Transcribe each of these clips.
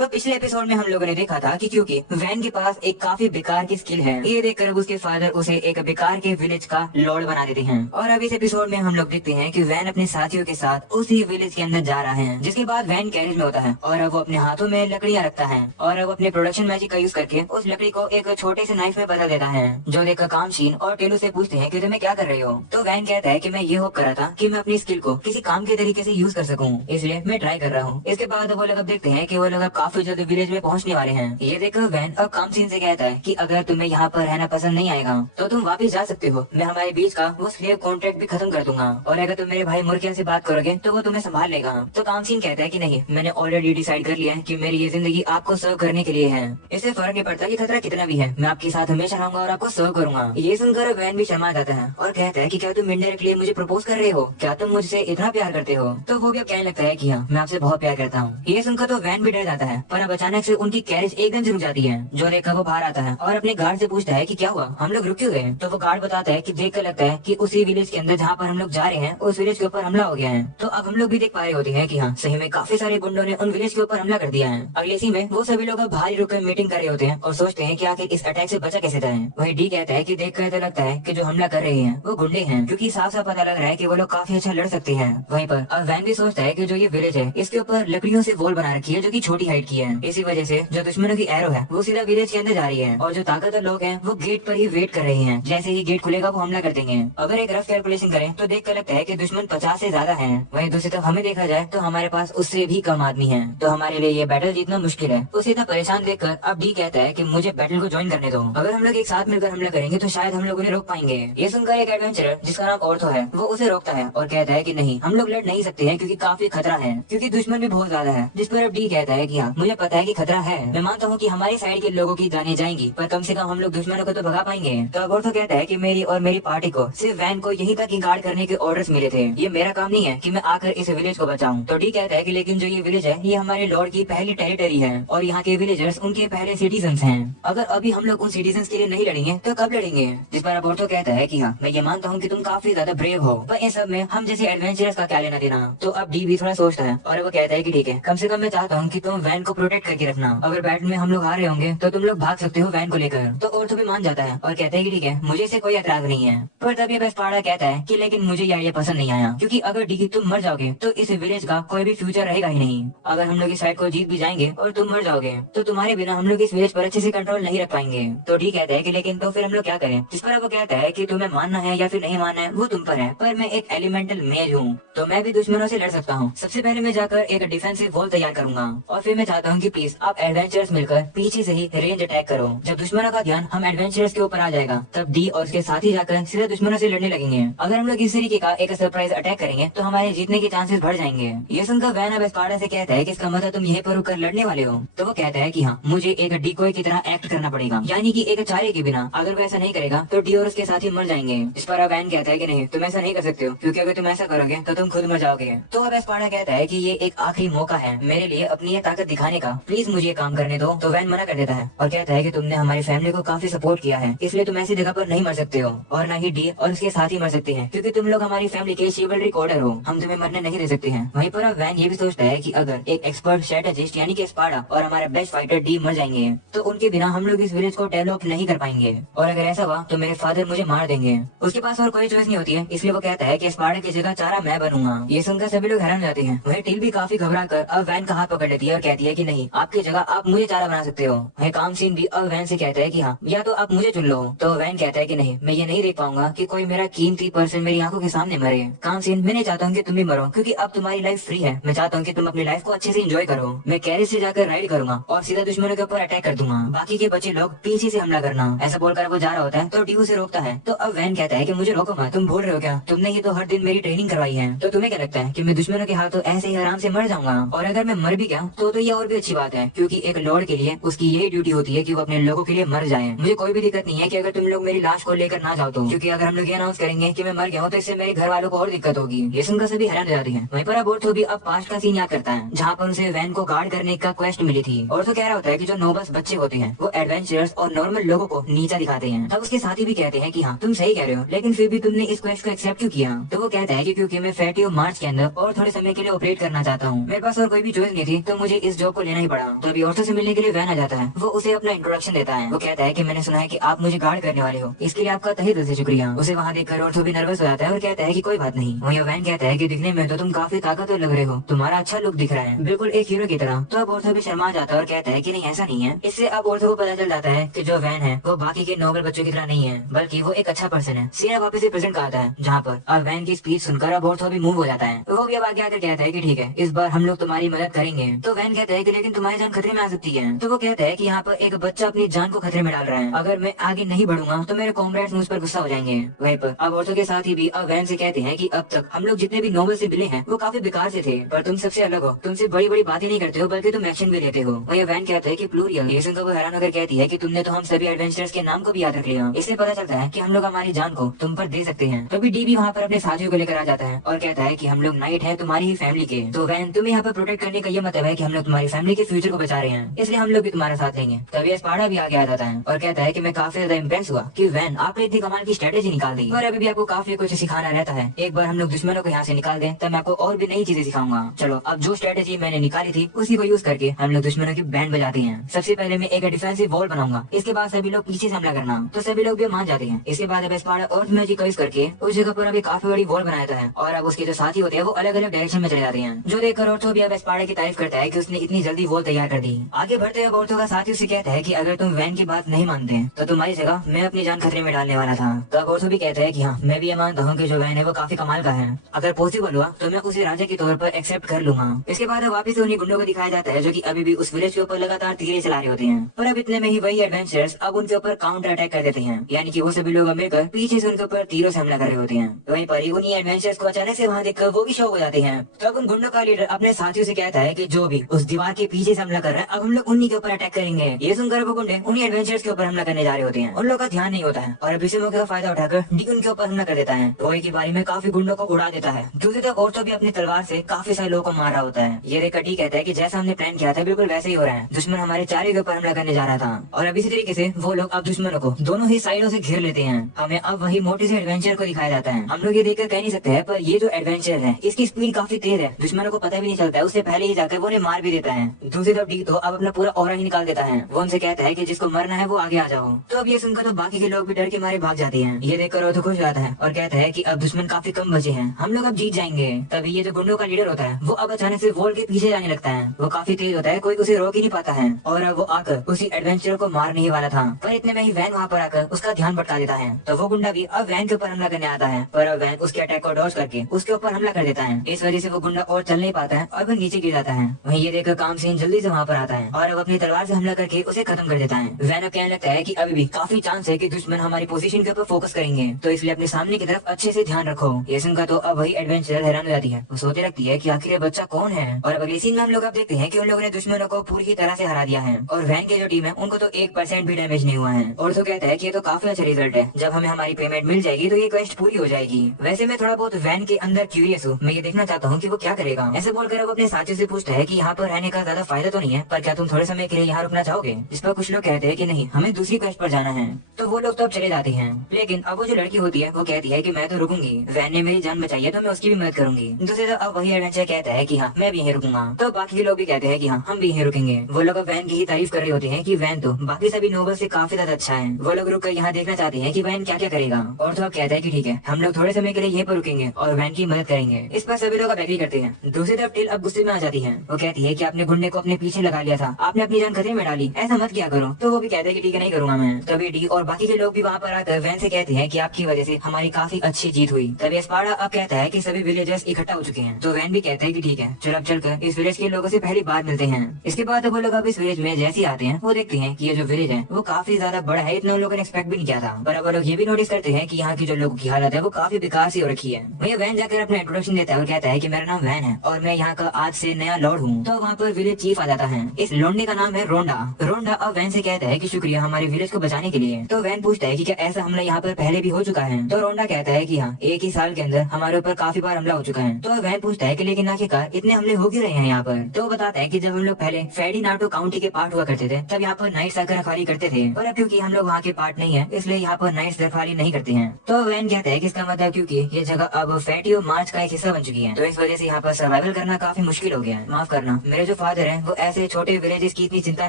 तो पिछले एपिसोड में हम लोगों ने देखा था कि क्योंकि वैन के पास एक काफी बेकार की स्किल है, ये देखकर अब उसके फादर उसे एक बेकार के विलेज का लॉर्ड बना देते हैं। और अब इस एपिसोड में हम लोग देखते हैं कि वैन अपने साथियों के साथ उसी विलेज के अंदर जा रहा है, जिसके बाद वैन कैरेज में होता है और अब वो अपने हाथों में लकड़ियां रखता है और अब अपने प्रोडक्शन मैजिक का यूज करके उस लकड़ी को एक छोटे से नाइफ में बदल देता है। जो देखकर कामशीन और टेलू से पूछते हैं कि तुम्हें क्या कर रही हो, तो वैन कहता है कि मैं ये होप कर रहा था कि मैं अपनी स्किल को किसी काम के तरीके से यूज कर सकूं, इसलिए मैं ट्राई कर रहा हूँ। इसके बाद वो लोग अब देखते हैं कि वो लोग अब काफी जल्द विलेज में पहुंचने वाले हैं। ये देखकर वैन अब कामसीन से कहता है कि अगर तुम्हें यहाँ पर रहना पसंद नहीं आएगा तो तुम वापस जा सकते हो, मैं हमारे बीच का वो स्लेव कॉन्ट्रैक्ट भी खत्म कर दूंगा और अगर तुम मेरे भाई मुर्गिया से बात करोगे तो वो तुम्हें संभाल लेगा। तो कामसीन कहता है कि नहीं, मैंने ऑलरेडी डिसाइड कर लिया है कि मेरी ये जिंदगी आपको सर्व करने के लिए है, इससे फर्क नहीं पड़ता कि खतरा कितना भी है, मैं आपके साथ हमेशा रहूंगा और आपको सर्व करूंगा। ये सुनकर वैन भी शर्मा जाता है और कहता है कि क्या तुम इनडायरेक्टली मुझे प्रपोज कर रहे हो, क्या तुम मुझसे इतना प्यार करते हो। तो वो भी अब कहने लगता है कि हाँ, मैं आपसे बहुत प्यार करता हूँ। ये सुनकर तो वैन भी डर जाता है, पर अब अचानक से उनकी कैरेज एकदम से रुक जाती है। जो देखकर वो बाहर आता है और अपने गार्ड से पूछता है कि क्या हुआ, हम लोग रुक क्यों गए। तो वो गार्ड बताता है कि देखकर लगता है कि उसी विलेज के अंदर जहाँ पर हम लोग जा रहे हैं उस विलेज के ऊपर हमला हो गया है। तो अब हम लोग भी देख पा रहे होते हैं कि हाँ, सही में काफी सारे गुंडों ने उन विलेज के ऊपर हमला कर दिया है। अगले सीन में वो सभी लोग अब बाहर रुककर मीटिंग कर रहे होते हैं और सोचते हैं कि आखिर इस अटैक से बचा कैसे जाए। वही डी कहता है कि देखकर तो लगता है कि जो हमला कर रहे हैं वो गुंडे हैं, क्योंकि साफ साफ पता लग रहा है कि वो लोग काफी अच्छा लड़ सकते हैं। वहीं पर अब वैन भी सोचता है कि जो ये विलेज है इसके ऊपर लकड़ियों से वॉल बना रखी है जो कि छोटी हाइट की है, इसी वजह से जो दुश्मनों की एरो है वो सीधा विलेज के अंदर जा रही है और जो ताकतवर लोग हैं वो गेट पर ही वेट कर रहे हैं, जैसे ही गेट खुलेगा वो हमला कर देंगे। अगर एक रफ कैलकुलेशन करें तो देख कर लगता है कि दुश्मन 50 से ज्यादा है। वहीं दूसरी तरफ हमें देखा जाए तो हमारे पास उससे भी कम आदमी है, तो हमारे लिए ये बैटल जीतना मुश्किल है। उसे इतना परेशान देखकर अब डी कहता है कि मुझे बैटल को ज्वाइन करने दो, अगर हम लोग एक साथ मिलकर हमला करेंगे तो शायद हम लोग उन्हें रोक पाएंगे। ये सुनकर एक एडवेंचरर जिसका नाम ऑर्थो है वो उसे रोकता है और कहता है कि नहीं, हम लोग लड़ नहीं सकते हैं क्योंकि काफी खतरा है, क्योंकि दुश्मन भी बहुत ज्यादा है। जिस पर अब डी कहता है कि हाँ, मुझे पता है कि खतरा है, मैं मानता हूँ कि हमारी साइड के लोगों की जाने जाएंगी, पर कम से कम हम लोग दुश्मनों को तो भगा पाएंगे। तो अब ऑर्थो कहता है कि मेरी और मेरी पार्टी को सिर्फ वैन को यहीं तक ही गार्ड करने के ऑर्डर्स मिले थे, ये मेरा काम नहीं है कि मैं आकर इस विलेज को बचाऊं। तो डी कहता है कि लेकिन जो ये विलेज है ये हमारे लॉर्ड की पहली टेरिटरी है और यहाँ के विलेजर्स उनके पहले सिटीजन्स हैं, अगर अभी हम लोग उन सिटीजन्स के लिए नहीं लड़ेंगे तो कब लड़ेंगे। जिस पर अब ऑर्थो कहता है कि हाँ, मैं ये मानता हूँ कि तुम काफी ज्यादा ब्रेव हो, पर इन सब में हम जैसे एडवेंचरर्स का क्या लेना देना। तो अब डी भी थोड़ा सोचता है और वो कहता है कि ठीक है, कम से कम मैं चाहता हूँ कि तुम वैन को प्रोटेक्ट करके रखना, अगर बैटल में हम लोग हारे होंगे तो तुम लोग भाग सकते हो वैन को लेकर। तो ऑर्थो भी मान जाता है और कहता है कि ठीक है, मुझे इससे कोई एतराज नहीं है। पर तभी अब एस्पार्टा कहता है कि लेकिन मुझे ये आइडिया पसंद नहीं आया, क्योंकि अगर डी तुम मर जाओगे तो इस विलेज का कोई भी फ्यूचर रहेगा ही नहीं। अगर हम लोग इस फाइट को जीत भी जाएंगे और तुम मर जाओगे तो तुम्हारे बिना हम लोग इस विलेज पर अच्छे से कंट्रोल नहीं रख पाएंगे। तो डी कहता है कि लेकिन तो फिर हम लोग क्या करें। जिस पर वो कहता है कि तुम्हें मानना है या फिर नहीं मानना है वो तुम पर है, पर मैं एक एलिमेंटल मेज हूँ तो मैं भी दुश्मनों से लड़ सकता हूँ। सबसे पहले मैं जाकर एक डिफेंसिव वॉल तैयार करूंगा और फिर मैं चाहता हूँ कि प्लीज आप एडवेंचरर्स मिलकर पीछे से ही रेंज अटैक करो। जब दुश्मनों का ध्यान हम एडवेंचरर्स के ऊपर आ जाएगा तब डी और उसके साथी जाकर सीधे दुश्मनों से लड़ने लगेंगे। अगर हम लोग इस तरीके का एक सरप्राइज अटैक करेंगे तो हमारे जीतने के चांसेस बढ़ जाएंगे। ये सुनकर वैन अब एस्पार्टा से कहता है कि इसका मतलब तुम यहीं पर रुककर लड़ने वाले हो। तो वो कहता है कि हाँ, मुझे एक डिकोय की तरह एक्ट करना पड़ेगा, यानी कि एक चारे के बिना। अगर वो ऐसा नहीं करेगा तो डी और उसके साथी मर जाएंगे। इस पर अब वैन कहता है कि नहीं, तुम ऐसा नहीं कर सकते हो, क्योंकि अगर तुम ऐसा करोगे तो तुम खुद मर जाओगे। तो अब एस्पार्टा कहता है कि ये एक आखिरी मौका है मेरे लिए अपनी ये ताकत दिखाने का, प्लीज मुझे ये काम करने दो। तो वैन मना कर देता है और कहता है कि तुमने हमारी फैमिली को काफी सपोर्ट किया है, इसलिए तुम ऐसी जगह पर नहीं मर सकते हो और न ही डी और उसके साथी मर सकते हैं, क्योंकि तुम लोग हमारी फैमिली के शिवल्री कोडर हो, हम तुम्हें मरने नहीं दे सकते हैं। वहीं पर अब वैन ये भी सोचता है कि अगर एक एक्सपर्ट स्ट्रेटेजिस्ट यानी कि एस्पार्टा और हमारा बेस्ट फाइटर डी मर जाएंगे तो उनके बिना हम लोग इस विलेज को डेवलप नहीं कर पाएंगे, और अगर ऐसा हुआ तो मेरे फादर मुझे मार देंगे। उसके पास और कोई चॉइस नहीं होती है, इसलिए वो कहता है कि एस्पार्टा की जगह चारा मैं बनूंगा। ये सुनकर सभी लोग हैरान जाते हैं। वही टील भी काफी घबरा कर अब वैन का हाथ पकड़ लेती है और कहती है कि नहीं, आपकी जगह आप मुझे चारा बना सकते हो। वही कामसीन भी अब वैन से कहता है कि हाँ, या तो आप मुझे चुन लो। तो वैन कहता है कि नहीं, मैं ये नहीं देख पाऊंगा कि कोई मेरा कीमती पर्सन मेरी आंखों के सामने मरे। कामसीन, मैं नहीं चाहता हूँ कि तुम भी मरो, क्योंकि अब तुम्हारी लाइफ फ्री है। मैं चाहता हूँ कि तुम अपनी लाइफ को अच्छे से एंजॉय करो। मैं कैरेज से जाकर राइड करूंगा और सीधा दुश्मनों के ऊपर अटैक कर दूंगा, बाकी के बचे लोग पीछे से हमला करना। ऐसा बोलकर वो जा रहा होता है तो डी उसे रोकता है। तो अब वैन कहता है कि मुझे रोको मत, तुम भूल रहे हो क्या, तुमने ही तो हर दिन मेरी ट्रेनिंग करवाई है। तो तुम्हें क्या लगता है कि मैं दुश्मनों के हाथों ऐसे ही आराम से मर जाऊंगा? और अगर मैं मर भी गया तो ये और भी अच्छी बात है, क्योंकि एक लॉर्ड के लिए उसकी यही ड्यूटी होती है कि वो अपने लोगों के लिए मर जाए। मुझे कोई भी दिक्कत नहीं है कि अगर तुम लोग मेरी लाश को लेकर ना जाओ तो, क्योंकि अगर हम लोग ये अनाउंस करेंगे कि मैं मर गया हूँ तो इससे मेरे घर वालों को और दिक्कत होगी। ये सुनकर सभी हैरान हो जाती है। वहीं पर अब ऑर्थो भी अब पास्ट का सीन याद करता है जहाँ पर उसे वैन को गार्ड करने का क्वेस्ट मिली थी। ऑर्थो कह रहा होता है कि जो नोबल्स बच्चे होते हैं वो एडवेंचरर्स और नॉर्मल लोगों को नीचा दिखाते हैं। तब उसके साथी भी कहते हैं कि हाँ, तुम सही कह रहे हो, लेकिन फिर भी तुमने इस क्वेस्ट को एक्सेप्ट क्यों किया? तो वो कहता है कि क्योंकि मैं फैटियो मार्च के अंदर और थोड़े समय के लिए ऑपरेट करना चाहता हूँ, मेरे पास और कोई भी चॉइस नहीं थी, तो मुझे इस जॉब जॉब को लेना ही पड़ा। तो अभी औरतों से मिलने के लिए वैन आ जाता है। वो उसे अपना इंट्रोडक्शन देता है। वो कहता है कि मैंने सुना है कि आप मुझे गार्ड करने वाले हो, इसके लिए आपका तहे दिल से शुक्रिया। उसे वहाँ देखकर ऑर्थो भी नर्वस हो जाता है और कहता है कि कोई बात नहीं। वहीं वैन कहता है कि दिखने में तो तुम काफी ताकतवर लग रहे हो, तुम्हारा अच्छा लुक दिख रहा है, बिल्कुल एक हीरो की तरह। तो अब ऑर्थो भी शर्मा जाता है और कहता है कि नहीं ऐसा नहीं है। इससे अब ऑर्थो को पता चल जाता है कि जो वैन है वो बाकी के नॉर्मल बच्चों की तरह नहीं है, बल्कि वो एक अच्छा पर्सन है। सीन अब वापस से प्रेजेंट का आता है, जहाँ पर अब वैन की स्पीच सुनकर अब ऑर्थो भी मूव हो जाता है। वो भी अब आगे आकर कहता है कि ठीक है, इस बार हम लोग तुम्हारी मदद करेंगे। तो वैन कहता है कि लेकिन तुम्हारी जान खतरे में आ सकती है। तो वो कहता है कि यहाँ पर एक बच्चा अपनी जान को खतरे में डाल रहा है, अगर मैं आगे नहीं बढ़ूंगा तो मेरे कॉमरेड्स मुझ पर गुस्सा हो जाएंगे। वहीं पर अब औरतों के साथ ही भी अब वैन से कहते हैं कि अब तक हम लोग जितने भी नॉवल से मिले हैं वो काफी बेकार से थे, पर तुम सबसे अलग हो, तुमसे बड़ी बड़ी बातें नहीं करते हो बल्कि तुम एक्शन भी लेते हो। वही वैन कहता है कि प्लूरियल। ये सुनकर वो हैरान होकर कहती है कि तुमने तो हम सभी एडवेंचरर्स के नाम को भी याद रख लिया, इससे पता चलता है कि हम लोग हमारी जान को तुम पर दे सकते हैं। तभी डी भी वहाँ पर अपने साथियों को लेकर आ जाता है और कहता है कि हम लोग नाइट है तुम्हारी ही फैमिली के, तो वैन तुम्हें यहाँ पर प्रोटेक्ट करने का ये मतलब है कि हम लोग तुम्हारी फैमिली के फ्यूचर को बचा रहे हैं, इसलिए हम लोग भी तुम्हारा साथ लेंगे। तभी एस्पार्डा भी आगे आ जाता है और कहता है कि मैं काफी ज्यादा इम्प्रेस हुआ कि वैन आपने इतनी कमाल की स्ट्रेटेजी निकाल दी, और अभी भी आपको काफी कुछ सिखाना रहता है। एक बार हम लोग दुश्मनों को यहाँ से निकाल दें तब मैं आपको और भी नई चीजें सिखाऊंगा। चलो अब जो स्ट्रेटेजी मैंने निकाली थी उसी को यूज करके हम लोग दुश्मनों की बैंड बजाते हैं। सबसे पहले मैं एक डिफेंसिव वॉल बनाऊंगा, इसके बाद सभी लोग पीछे से हमला करना। तो सभी लोग भी मान जाते हैं। इसके बाद अब एस्पार्डा अर्थ मैजिक का यूज करके उस जगह पर अभी काफी बड़ी वॉल बनाता है और अब उसके जो साथी होते हैं वो अलग अलग डायरेक्शन में चले जाते हैं, जो देखकर ऑर्थो भी अब एस्पार्डा की तारीफ करता है कि उसने इतनी जल्दी वॉल तैयार कर दी। आगे बढ़ते हुए ऑर्थो का साथी उसे कहता है कि अगर तुम वैन की बात नहीं मानते तो तुम्हारी जगह मैं अपनी जान खतरे में डालने वाला था। तो अब ऑर्थो भी कहता है कि हाँ, मैं भी ये मानता हूँ कि जो वैन है वो काफी कमाल का है, अगर पॉसिबल हुआ तो मैं उसे राजा के तौर पर एक्सेप्ट कर लूंगा। इसके बाद वापिस उन्हीं गुंडों को दिखाया जाता है जो कि अभी भी उस विलेज के ऊपर लगातार तीरे चला रहे होते हैं, और अब इतने में ही वही एडवेंचरर्स अब उनके ऊपर काउंटर अटैक कर देते हैं, यानी कि वो सभी लोग मिलकर पीछे से उनके ऊपर तीरों से हमला कर रहे होते हैं। वहीं पर ही उन्हीं एडवेंचरर्स को अचानक से वहाँ देखकर वो भी शॉक हो जाते हैं। तो अब उन गुंडों का लीडर अपने साथियों से कहता है कि जो भी उस दीवार के पीछे से हमला कर रहा है अब हम लोग उन्हीं के ऊपर अटैक करेंगे। ये सुनकर वो गुंडे उन्हीं एडवेंचरर्स के ऊपर हमला करने जा रहे होते हैं, उन लोगों का ध्यान नहीं होता है और अब इसी मौके का फायदा उठाकर डी उनके ऊपर हमला कर देता है। वही की बारी में काफी गुंडों को उड़ा देता है। दूसरी तरफ ऑर्थो भी अपनी तलवार से काफी सारे लोगों को मार रहा होता है। ये देखकर डी कहता है कि जैसा हमने प्लान किया था बिल्कुल वैसे ही हो रहा है, दुश्मन हमारे चारों के ऊपर हमला करने जा रहा था। और अब इसी तरीके से वो लोग अब दुश्मनों को दोनों ही साइडों से घेर लेते हैं। हमें अब वही मोटे से एडवेंचर को दिखाया जाता है। हम लोग ये देखकर कह नहीं सकते हैं, पर ये जो एडवेंचर है इसकी स्पीड काफी तेज है, दुश्मनों को पता भी नहीं चलता है, उससे पहले ही जाकर वो उन्हें मार भी देता है। दूसरी तरफ डी तो अब अपना पूरा ऑरा ही निकाल देता है। वो उनसे कहता है कि जिसको मरना है वो आगे आ जाओ। तो अब ये सुनकर तो बाकी के लोग भी डर के मारे भाग जाते हैं। ये देखकर वो तो खुश जाता है और कहता है कि अब दुश्मन काफी कम बचे हैं, हम लोग अब जीत जाएंगे। तभी ये जो गुंडों का लीडर होता है वो अब अचानक से वॉल के पीछे जाने लगता है। वो काफी तेज होता है, कोई उसे रोक ही नहीं पाता है, और अब वो आकर उसी एडवेंचर को मारने ही वाला था, पर इतने में ही वैन वहाँ पर आकर उसका ध्यान भटका देता है। तो वो गुंडा भी अब वैन के ऊपर हमला करने आता है, पर अब वैन उसके अटैक को डॉज करके उसके ऊपर हमला कर देता है। इस वजह से वो गुंडा और चल नहीं पाता है और वो नीचे गिर जाता है। वहीं ये देखकर कामसेन जल्दी से वहाँ पर आता है और अब अपनी तलवार से हमला करके उसे खत्म कर देता है। वैन अब कहने लगता है कि अभी भी काफी चांस है कि दुश्मन हमारी पोजीशन के ऊपर फोकस करेंगे, तो इसलिए अपने सामने की तरफ अच्छे से ध्यान रखो। ये सुनकर तो अब वही एडवेंचरर हैरान हो जाती है। वो सोचने लगती है कि आखिर ये बच्चा कौन है, और अब अगले सीन में हम लोग अब देखते हैं कि उन लोगों ने दुश्मनों को पूरी ही तरह से हरा दिया है और वैन की जो टीम है उनको तो 1% भी डैमेज नहीं हुआ है। और तो कहता है कि ये तो काफी अच्छा रिजल्ट है, जब हमें हमारी पेमेंट मिल जाएगी तो ये क्वेस्ट पूरी हो जाएगी। वैसे मैं थोड़ा बहुत वैन के अंदर क्यूरियस हूँ, मैं ये देखना चाहता हूँ कि वो क्या करेगा। ऐसे बोलकर वो अपने साथियों से पूछता है कि यहाँ पर रहने का ज्यादा फायदा तो नहीं है, पर क्या तुम थोड़े समय के लिए यहाँ रुकना चाहोगे। जिस पर कुछ लोग कहते हैं कि नहीं, हमें दूसरी क्वेस्ट पर जाना है। तो वो लोग तो अब चले जाते हैं, लेकिन अब वो जो लड़की होती है वो कहती है कि मैं तो रुकूंगी, वैन ने मेरी जान बचाई है तो मैं उसकी भी मदद करूंगी। दूसरी तरफ अब वही एडवेंचर कहता है कि हाँ मैं भी यहीं रुकूंगा। तो बाकी के लोग भी कहते हैं कि हाँ हम भी यहीं रुकेंगे। वो लोग अब वैन की ही तारीफ कर रहे होते हैं कि वैन तो बाकी सभी नोबल से काफी ज्यादा अच्छा है। वो लोग रुक कर यहाँ देखना चाहते हैं कि वैन क्या क्या करेगा। और तो अब कहता है कि ठीक है, हम लोग थोड़े समय के लिए यहीं पर रुकेंगे और वैन की मदद करेंगे। इस पर सभी लोग अब एग्री करते हैं। दूसरी तरफ टिल अब गुस्से में आ जाती है। वो कहती है कि आपने गुंडे को अपने पीछे लगा लिया था, आपने अपनी जान खतरे में डाली, ऐसा मत किया करो। तो वो भी कहते हैं कि ठीक है नहीं करूंगा मैं। तभी डी और बाकी के लोग भी वहाँ पर आकर वैन से कहते हैं कि आपकी वजह से हमारी काफी अच्छी जीत हुई। तभी एस्पार्डा अब कहता है कि सभी विलेजर्स इकट्ठा हो चुके हैं। तो वैन भी कहता है कि ठीक है, चल अब चलकर इस विलेज के लोगों से पहली बार मिलते हैं। इसके बाद वो लोग अब इस विलेज में जैसे आते हैं वो देखते हैं कि ये जो विलेज है वो काफी ज्यादा बड़ा है, इतना लोगों ने एक्सपेक्ट भी नहीं किया था। पर अब वो लोग ये भी नोटिस करते हैं कि यहाँ की जो लोगों की हालत है वो काफी बेकार सी हो रखी है। वही वैन जाकर अपना इंट्रोडक्शन देता है और कहता है कि मेरा नाम वैन है और मैं यहाँ का आज से नया लॉर्ड हूँ। तो वहाँ पर विलेज चीफ आ जाता है। इस लौंडे का नाम है रोंडा। रोंडा अब वैन से कहता है कि शुक्रिया हमारे विलेज को बचाने के लिए। तो वैन पूछता है कि क्या ऐसा हमला यहाँ पर पहले भी हो चुका है। तो रोंडा कहता है कि हाँ, एक ही साल के अंदर हमारे ऊपर काफी बार हमला हो चुका है। तो वैन पूछता है कि लेकिन आखिरकार इतने हमले हो क्यों रहे हैं यहाँ पर। तो बताता है कि जब हम लोग पहले फेर्डिनांडो काउंटी के पार्ट हुआ करते थे तब यहाँ पर नाइट्स आकर रखवाली करते थे, और अब क्योंकि हम लोग वहाँ के पार्ट नहीं है इसलिए यहाँ पर नाइट्स रखवाली नहीं करते हैं। तो वैन कहता है कि इसका मतलब क्योंकि ये जगह अब फैटियो मार्च का एक हिस्सा बन चुकी है, तो इस वजह से यहाँ पर सर्वाइवल करना काफी मुश्किल हो गया है। माफ करना, मेरे जो फादर है वो ऐसे छोटे विलेजेस की इतनी चिंता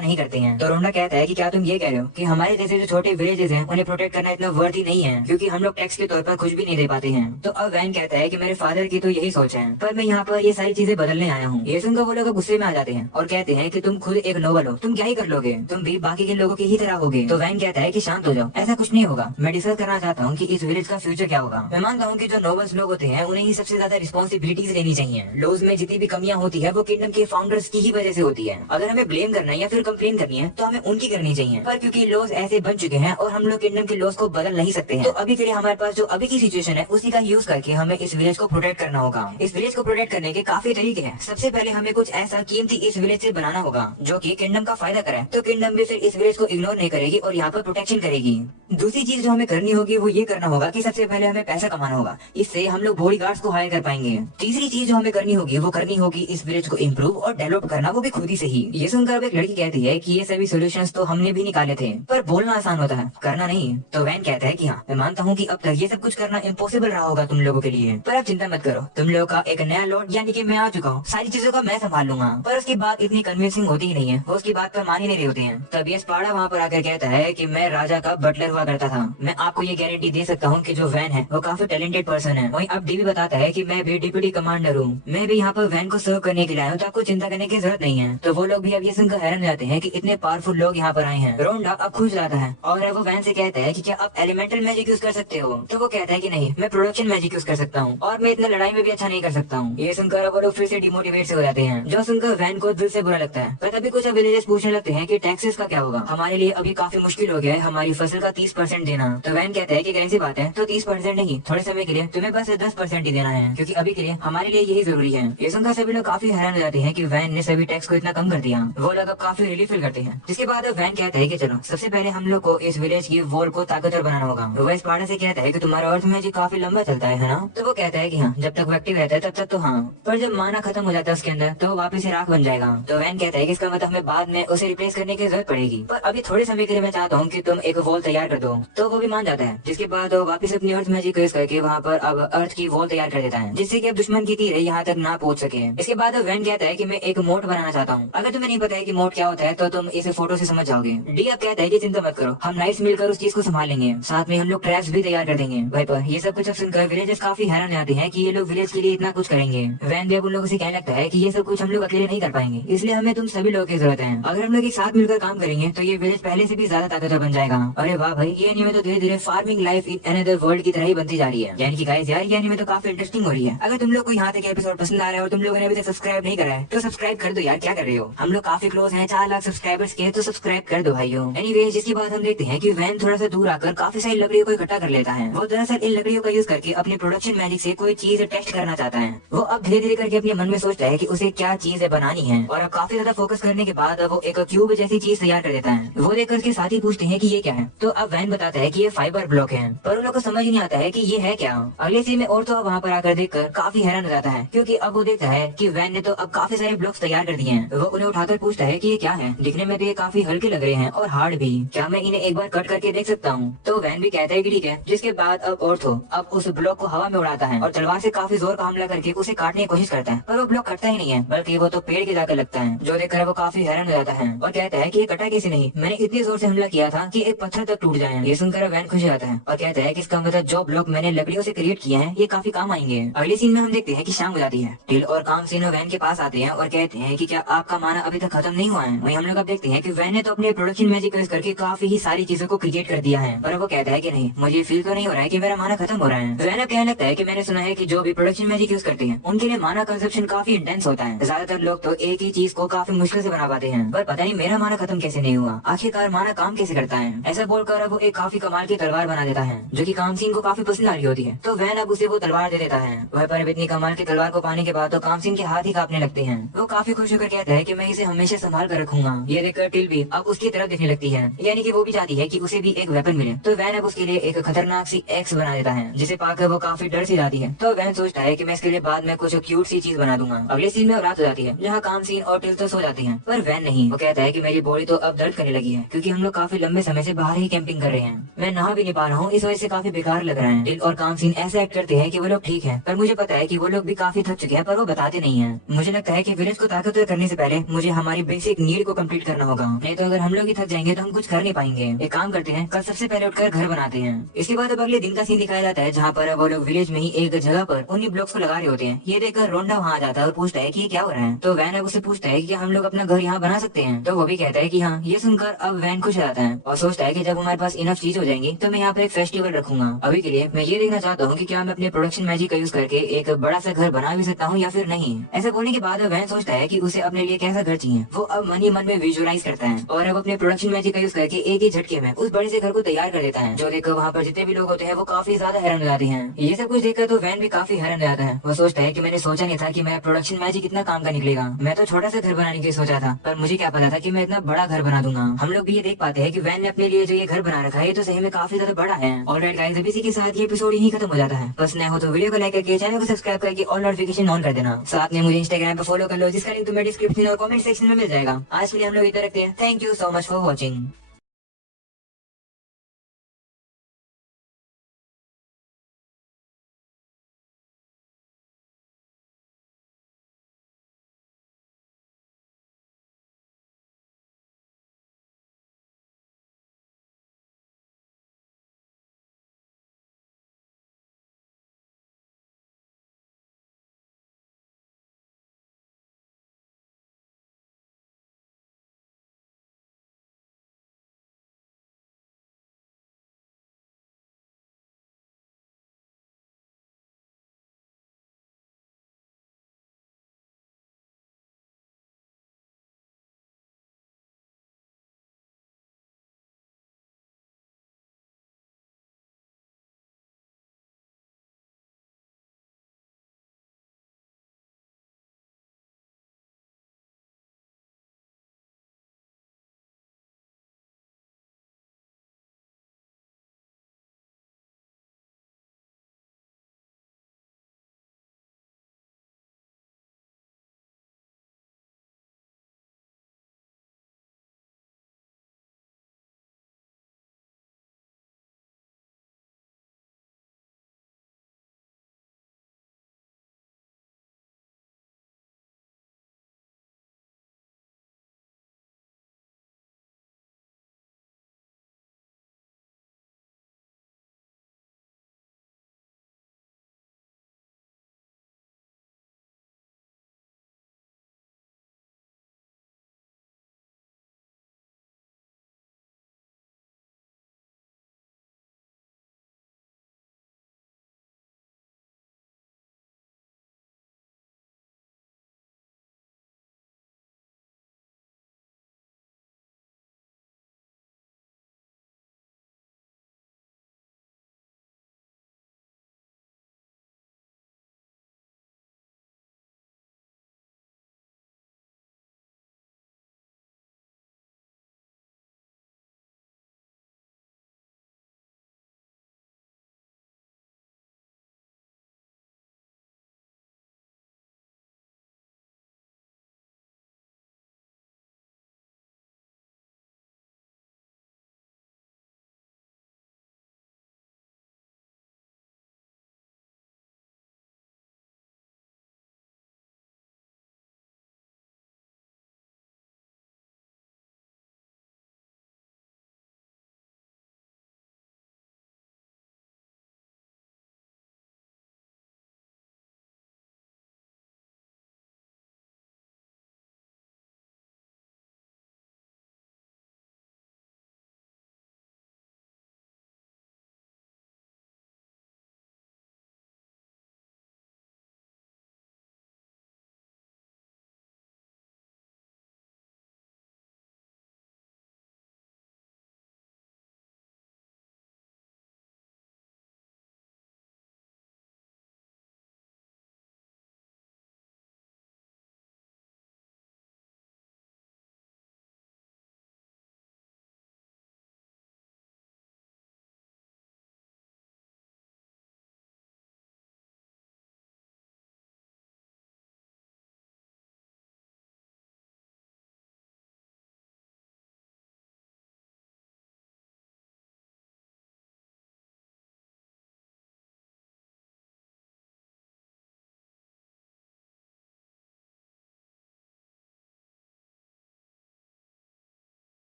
नहीं करते हैं। तो रोंडा कहता है कि क्या तुम ये कह रहे हो कि हमारे जैसे जो छोटे विलेजेस हैं उन्हें प्रोटेक्ट करना इतना वर्दी नहीं है, क्योंकि हम लोग टैक्स के तौर पर कुछ भी नहीं दे पाते हैं। तो अब वैन कहता है कि मेरे फादर की तो यही सोच है, पर मैं यहाँ पर ये सारी चीजें बदलने आया हूँ। ये सुनकर वो लोग गुस्से में आ जाते हैं और कहते हैं कि तुम खुद एक नोबल हो, तुम क्या ही कर लोगे, तुम भी बाकी के लोगों की ही तरह होगे। तो वैन कहता है कि शांत हो जाओ, ऐसा कुछ नहीं होगा। मैं डिस्कस करना चाहता हूँ कि इस विलेज का फ्यूचर क्या होगा। मैं मानता हूँ कि जो नोबल्स लोग होते हैं उन्हें ही सबसे ज्यादा रिस्पॉन्सिबिलिटीज लेनी चाहिए। लॉज में जितनी भी कमियां होती है वो किंगडम के फाउंडर्स की ही वजह से होती है। अगर हमें ब्लेम करना है या फिर कंप्लेन करनी है तो हमें उनकी करनी चाहिए, पर क्योंकि लॉज ऐसे बन चुके हैं और हम लोग किंगडम के लॉज को बदल नहीं सकते हैं, तो अभी के लिए हमारे पास जो अभी की सिचुएशन है उसी का यूज करके हमें इस विलेज को प्रोटेक्ट करना होगा। इस विलेज को प्रोटेक्ट करने के काफी तरीके हैं। सबसे पहले हमें कुछ ऐसा कीमती इस विलेज से बनाना होगा जो कि किंगडम का फायदा करे, तो किंगडम भी फिर इस विलेज को इग्नोर नहीं करेगी और यहाँ पर प्रोटेक्शन करेगी। दूसरी चीज जो हमें करनी होगी वो ये करना होगा कि सबसे पहले हमें पैसा कमाना होगा, इससे हम लोग बॉडीगार्ड्स को हायर कर पाएंगे। तीसरी चीज जो हमें करनी होगी वो करनी होगी इस विलेज को इम्प्रूव और डेवलप करना, वो भी खुद ही से ही। ये सुनकर अब एक लड़की कहती है कि ये सभी सोल्यूशंस तो हमने भी निकाले थे, पर बोलना आसान होता है, करना नहीं। तो वैन कहता है कि हाँ, मैं मानता हूँ कि अब तक ये सब कुछ करना इम्पॉसिबल रहा होगा तुम लोगों के लिए, पर अब चिंता मत करो, तुम लोगों का एक नया लॉर्ड यानी कि मैं आ चुका हूँ, सारी चीजों का मैं संभाल लूंगा। पर उसकी बात इतनी कन्विंसिंग होती ही नहीं है, वो उसकी बात पर मान ही नहीं रहे होते हैं। तब स्पार्टा वहाँ पर आकर कहता है कि मैं राजा का बटलर हुआ करता था, मैं आपको ये गारंटी दे सकता हूँ कि जो वैन है वो काफी टैलेंटेड पर्सन है। वहीं अब डीबी बताता है कि मैं भी डिप्टी कमांडर हूँ, मैं भी यहाँ पर वैन को सर्व करने के लिए आया हूँ, तो आपको चिंता करने की जरूरत नहीं है। तो वो लोग भी अब ये सुनकर हैरान जाते हैं कि इतने पावरफुल लोग यहाँ पर आए हैं। रोंडा अब खुश जाता है और वो वैन से कहता है कि क्या आप एलिमेंटल मैजिक यूज कर सकते हो। तो वो कहता है कि नहीं, मैं प्रोडक्शन मैजिक यूज कर सकता हूँ और मैं इतना लड़ाई में भी अच्छा नहीं कर सकता हूँ। ये सुनकर वो लोग फिर से डिमोटिवेट से हो जाते हैं, जो सुनकर वैन को दिल से बुरा लगता है। पर तभी कुछ विलेजर्स पूछने लगते हैं कि टैक्सेस का क्या होगा, हमारे लिए अभी काफी मुश्किल हो गया है हमारी फसल का 30% देना। तो वैन कहता है कि कैसी बात है, तो 30% नहीं, थोड़े समय के लिए तुम्हें बस 10% ही देना है, क्योंकि अभी के लिए हमारे लिए यही जरूरी है। ये सुनकर सभी लोग काफी हैरान हो जाते हैं कि वैन ने सभी टैक्स को इतना कम कर दिया। वो लोग अब काफी रिलीफ फील करते हैं। जिसके बाद वैन कहता है कि चलो सबसे पहले हम लोग को इस विलेज की वॉल को ताकतवर बनाना होगा। वो स्पार्टा से कहता है कि तुम्हारा अर्थ मैजिक काफी लंबा चलता है ना। तो वो कहता है कि हाँ, जब तक वो एक्टिव रहता है तब तक तो हाँ, पर जब माना खत्म हो जाता है उसके अंदर तो वापस से राख बन जाएगा। तो वैन कहता है कि इसका मतलब हमें बाद में उसे रिप्लेस करने की जरूरत पड़ेगी, पर अभी थोड़े समय के लिए मैं चाहता हूँ कि तुम एक वॉल तैयार कर दो। तो वो भी मान जाता है। जिसके बाद वो वापस अपनी अर्थ मैजिक यूज करके वहाँ पर अब अर्थ की वॉल तैयार कर देता है, जिससे कि अब दुश्मन की तीर यहाँ तक ना पहुंच सके। इसके बाद वैन कहता है कि मैं एक मोट बनाना चाहता हूँ। अगर तुम्हें नहीं पता है कि मोट क्या होता है तो तुम इसे फोटो से समझ जाओगे। डी अब कहता है कि चिंता मत करो, हम नाइट्स मिलकर उस चीज को संभाल लेंगे, साथ में हम लोग ट्रैप्स भी तैयार कर देंगे। भाई पर ये सब कुछ अब सुनकर विलेजर्स काफी हैरान जाते हैं कि ये लोग विलेज के लिए इतना कुछ करेंगे। वैन भी अब उन लोगों से कहने लगता है कि ये सब कुछ हम लोग अकेले नहीं कर पाएंगे, इसलिए हमें तुम सभी लोगों की जरूरत है। अगर हम लोग एक साथ मिलकर काम करेंगे तो ये विलेज पहले से भी ज्यादा ताकतवर बन जाएगा। अरे वाह भाई, ये एनीमे तो धीरे धीरे farming life in another world की तरह ही बनती जा रही है। यानी कि गाइस यार, ये एनीमे तो काफी इंटरेस्टिंग हो रही है। अगर तुम लोग को यहाँ तक एपिसोड पसंद आ रहा है और तुम लोगों ने अभी तक सब्सक्राइब नहीं करा है तो सब्सक्राइब कर दो यार, क्या कर रहे हो। हम लोग काफी क्लोज हैं 4 लाख सब्सक्राइबर्स के, तो सब्सक्राइब कर दो भाइयों। एनीवे, जिसके बाद हम देखते हैं कि वैन थोड़ा सा दूर आकर काफी सारी लकड़ियों को इकट्ठा कर लेता है। वो दरअसल इन लकड़ियों का यूज करके अपनी प्रोडक्शन मैजिक से कोई चीज टेस्ट करना चाहता है। वो अब धीरे धीरे करके अपने मन में सोचता है कि उसे क्या चीज बनानी है, और अब काफी ज्यादा फोकस करने के बाद वो एक क्यूब जैसी चीज तैयार कर देता है। वो देखकर उसके साथी पूछते हैं कि ये क्या है। तो अब वैन बताता है कि ये फाइबर ब्लॉक है, पर उन लोगों को समझ नहीं आता है कि ये है क्या। अगले सीन में और तो वहाँ पर आकर देखकर काफी हैरान हो जाता है, क्योंकि अब वो देखता है कि वैन ने तो अब काफी सारे ब्लॉक्स तैयार कर दिए हैं। वो उन्हें उठाकर पूछता है कि ये क्या है, दिखने में तो ये काफी हल्के लग रहे हैं और हार्ड भी, क्या मैं इन्हें एक बार कट करके देख सकता हूँ। तो वैन भी कहता है कि ठीक है। जिसके बाद अब ऑर्थो अब उस ब्लॉक को हवा में उड़ाता है और तलवार से काफी जोर का हमला करके उसे काटने की कोशिश करता है, पर वो ब्लॉक कटता ही नहीं है, बल्कि वो तो पेड़ के जाकर लगता है। जो देखकर वो काफी हैरान हो जाता है और कहता है कि ये कटा कैसे नहीं, मैंने इतनी जोर से हमला किया था कि एक पत्थर तक टूट जाए। ये सुनकर वैन खुश हो जाता है और कहता है कि इसका मतलब जो ब्लॉक मैंने लकड़ियों से क्रिएट किए हैं ये काफी काम आएंगे। अगले सीन में हम देखते हैं कि शाम हो जाती है। टिल और कामसीन वैन के पास आते हैं और कहते हैं कि क्या आपका माना अभी तक खत्म नहीं हुआ है। वहीं हम लोग अब देखते हैं कि वैन ने तो अपने प्रोडक्शन मैजिक यूज करके काफी ही सारी चीजों को क्रिएट कर दिया है, पर वो कहता है कि नहीं, मुझे फील तो नहीं हो रहा है कि मेरा माना खत्म हो रहा है। वैन अब कहने लगता है कि मैंने सुना है कि जो भी प्रोडक्शन मैजिक यूज करते हैं उनके लिए माना कंजप्शन काफी इंटेंस होता है। ज्यादातर लोग तो एक ही चीज को काफी मुश्किल से बना पाते हैं, पर पता नहीं मेरा माना खत्म कैसे नहीं हुआ, आखिरकार माना काम कैसे करता है। ऐसा बोलकर वो एक काफी कमाल की तलवार बना देता है, जो कि कामसीन को काफी पसंद आ रही होती है। तो वैन अब उसे वो तलवार दे देता है। वह पर इतनी कमाल की तलवार को पाने के बाद तो कामसीन के हाथ ही कांपने लगते हैं। वो काफी खुश होकर कहता है कि मैं इसे हमेशा संभाल कर रखूंगा। ये देखकर टिल भी अब उसकी तरफ देखने लगती है, यानी कि वो भी चाहती है कि उसे भी एक वेपन मिले। तो वैन अब उसके लिए एक खतरनाक सी एक्स बना देता है, जिसे पाकर वो काफी डर सी जाती है। तो वैन सोचता है कि मैं इसके लिए बाद में कुछ क्यूट सी चीज बना दूंगा। अगले सीन में रात हो जाती है, जहाँ कामसीन और टिल तो सो जाते हैं, पर वैन नहीं। वो कहता है कि मेरी बॉडी तो अब दर्द करने लगी है, क्योंकि हम लोग काफी लंबे समय से बाहर ही कैंपिंग कर रहे हैं। मैं नहा भी नहीं पा रहा हूँ, इस वजह से काफी बेकार लग रहा है। टिल और कामसीन ऐसे एक्ट करते हैं कि वो लोग ठीक है, पर मुझे पता है कि वो लोग भी काफी थक चुके हैं, पर वो बताते नहीं है। मुझे लगता है कि विलेज को ताकतवर करने से पहले मुझे हमारी बेसिक नीड को कंप्लीट करना होगा, नहीं तो अगर हम लोग ही थक जाएंगे तो हम कुछ कर नहीं पाएंगे। एक काम करते हैं, कल सबसे पहले उठकर घर बनाते हैं। इसके बाद अब अगले दिन का सीन दिखाया जाता है, जहाँ पर वो लोग विलेज में ही एक जगह पर उन्हीं ब्लॉक्स को लगा रहे होते हैं। ये देखकर रोंडा वहाँ आ जाता है और पूछता है कि ये क्या हो रहा है। तो वैन अब उससे पूछता है कि क्या हम लोग अपना घर यहाँ बना सकते हैं। तो वो भी कहता है कि हाँ। ये सुनकर अब वैन खुश हो जाता है और सोचता है कि जब हमारे पास इनफ चीज हो जाएंगी तो मैं यहाँ पे एक फेस्टिवल रखूंगा। अभी के लिए मैं ये देखना चाहता हूँ कि क्या मैं अपने प्रोडक्शन मैजिक का यूज करके एक बड़ा सा घर बना भी सकता हूँ या फिर नहीं। ऐसा बोलने के बाद वैन सोचता है कि उसे अपने लिए कैसा घर चाहिए। वो अब मन ही मन में विजुअलाइज करता है और अब अपने प्रोडक्शन मैजिक का यूज करके एक ही झटके में उस बड़े से घर को तैयार कर देता है। जो देखकर वहाँ पर जितने भी लोग होते हैं वो काफी ज्यादा हैरान हो जाते हैं। ये सब कुछ देखकर तो वैन भी काफी हैरान हो जाता है। वो सोचता है कि मैंने सोचा नहीं था कि मैं प्रोडक्शन मैजिक इतना काम का निकलेगा। मैं तो छोटा सा घर बनाने की सोचा था, पर मुझे क्या पता था कि मैं इतना बड़ा घर बना दूंगा। हम लोग भी ये देख पाते हैं कि वैन ने अपने लिए जो ये घर बना रखा है ये तो सही में काफी ज्यादा बड़ा है। ऑलराइट गाइस, अभी इसी के साथ ये एपिसोड यहीं खत्म हो जाता है। बस नया हो तो वीडियो को लाइक करके चैनल को सब्सक्राइब करके ऑल नोटिफिकेशन ऑन कर देना। साथ में मुझे इंस्टाग्राम पे फॉलो कर लो, जिसका लिंक तुम्हें डिस्क्रिप्शन और कमेंट सेक्शन में मिल जाएगा। आज के लिए हम लोग इधर रखते हैं। Thank you so much for watching.